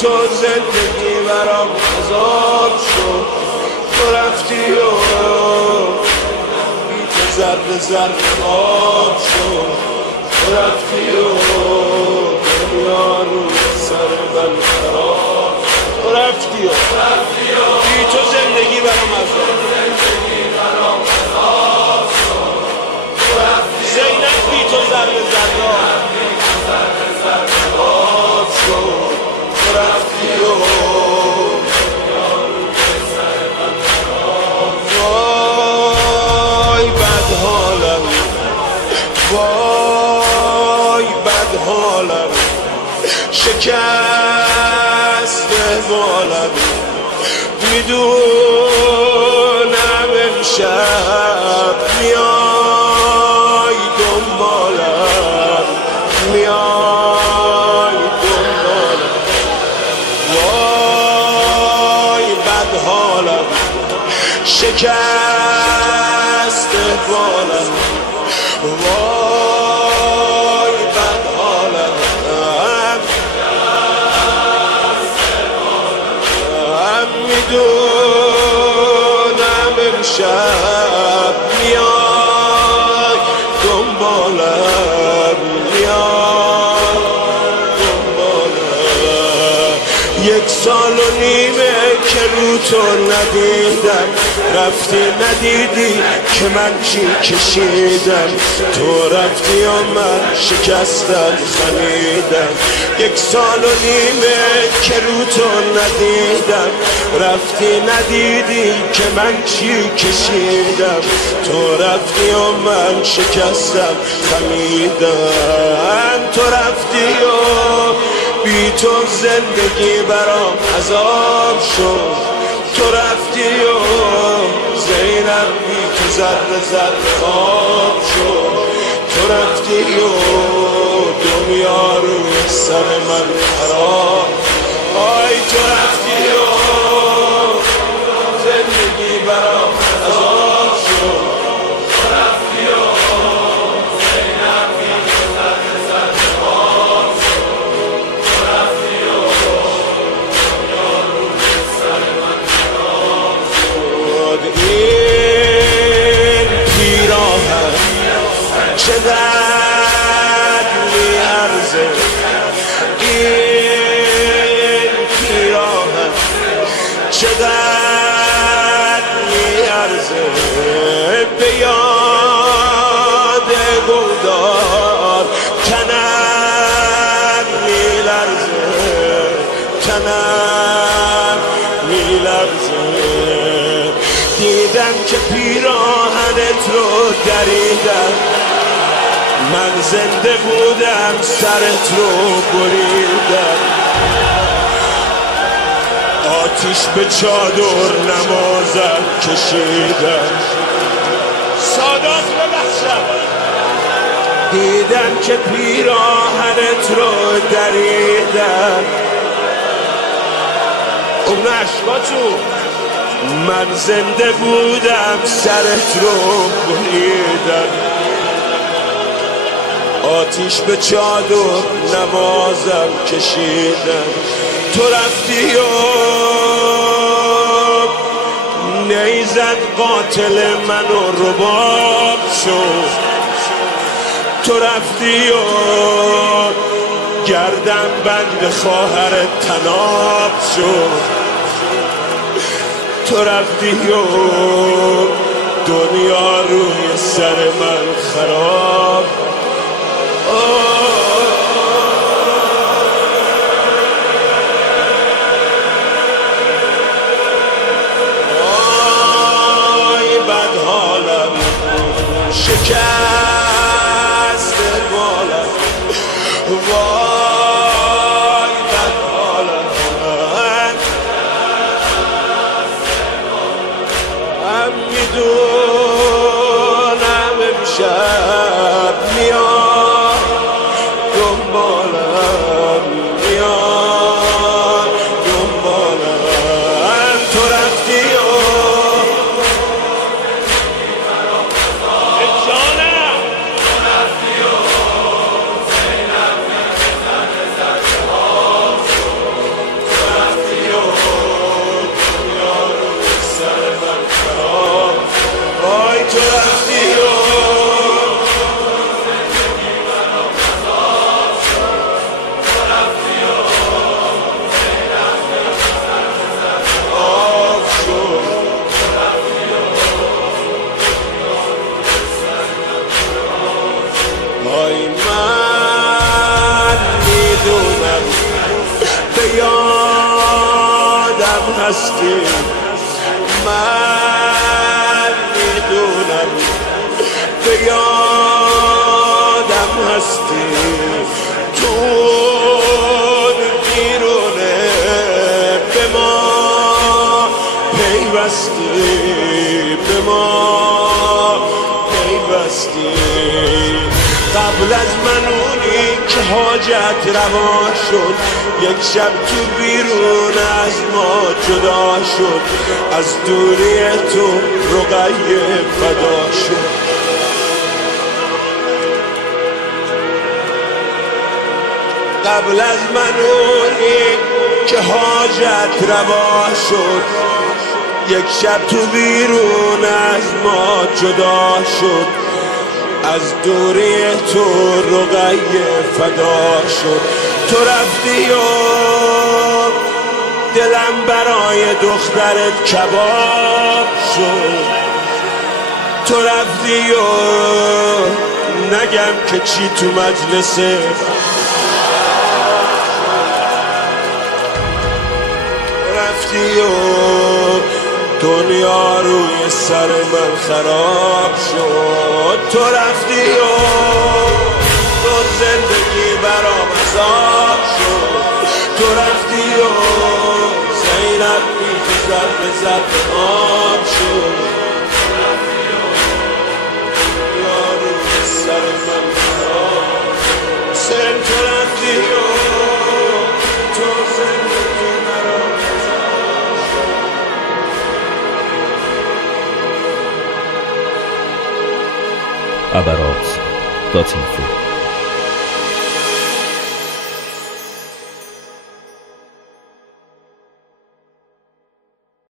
تو زندگی برام عذاب شد. تو رفتی و بی تو ذره ذره آب شد. تو رفتی و دنیا رو سر من خراب. تو رفتی و بی تو زندگی برام عذاب شد. زینب بی تو ذره ذره آب شد. تو رفتی و وای بد حالم، وای بد حالم، شکست بالم. میدونم امشب میای دنبالم، میای دنبالم. وای بد حالم، شکست بالم. وای بد حالم، میدونم امشب میای دنبالم، میای دنبالم. 1 سال و نیمه که رو تو ندیدم، رفتی ندیدی که من چی کشیدم. تو رفتی و من شکستم خمیدم. 1 سال و نیمه که رو تو ندیدم، رفتی ندیدی که من چی کشیدم. تو رفتی و من شکستم خمیدم. تو رفتی و بی تو زندگی برام عذاب شد. تو رفتی و زینب بی تو ذره ذره خواب شد. تو رفتی و دنیا روی سر من خراب. آی تو رفتی و زندگی برام عذاب شد. تو رفتی و زینب بی تو ذره ذره خواب شد. تو رفتی و دنیا روی سر من خراب شد. این پیراهن چقدر میارزه، این پیراهن چقدر میارزه. به یاد گودار تنم میلرزه، تنم میلرزه. دیدم که پیراهنت رو دریدم، من زنده بودم سرت رو بریدم. آتیش به چادر نمازم کشیدم. سادات ببخشم. دیدم که پیراهنت رو دریدم، اون عشقاتو. من زنده بودم سرت رو بریدم. آتیش به چادر نمازم کشیدم. تو رفتی و نیزد قاتل منو رباب شد. تو رفتی و گردن بند خواهر تناب شد. تو رفتی و دنیا روی سر من خراب. آی بد حالم، شکست بالم. وای بد حالم، میدونم امشب میاد دنبالم، میاد دنبالم. تو رفتی و جانم، تو رفتی و زینب هستی من میدونم به یادم هستی تو بیرونه به ما پیوستی به ما پیوستی قبل از من اونی که حاجت روا شد یک شب تو بیرون از ما جدا شد از دوری تو رقیه فدا شد قبل از من اونی که حاجت روا شد یک شب تو بیرون از ما جدا شد از دوری تو رقیه فدا شد تو رفتی و دلم برای دخترت کباب شد تو رفتی و نگم که چی تو مجلسه رفتی و دنیا روی سر من خراب شد تو رفتی و تو زندگی برام عذاب شد تو رفتی و زینب بی تو ضرب ضرب آب شد دنیا روی سر من خراب سن تو رفتی و تو زندگی برام Abarots.info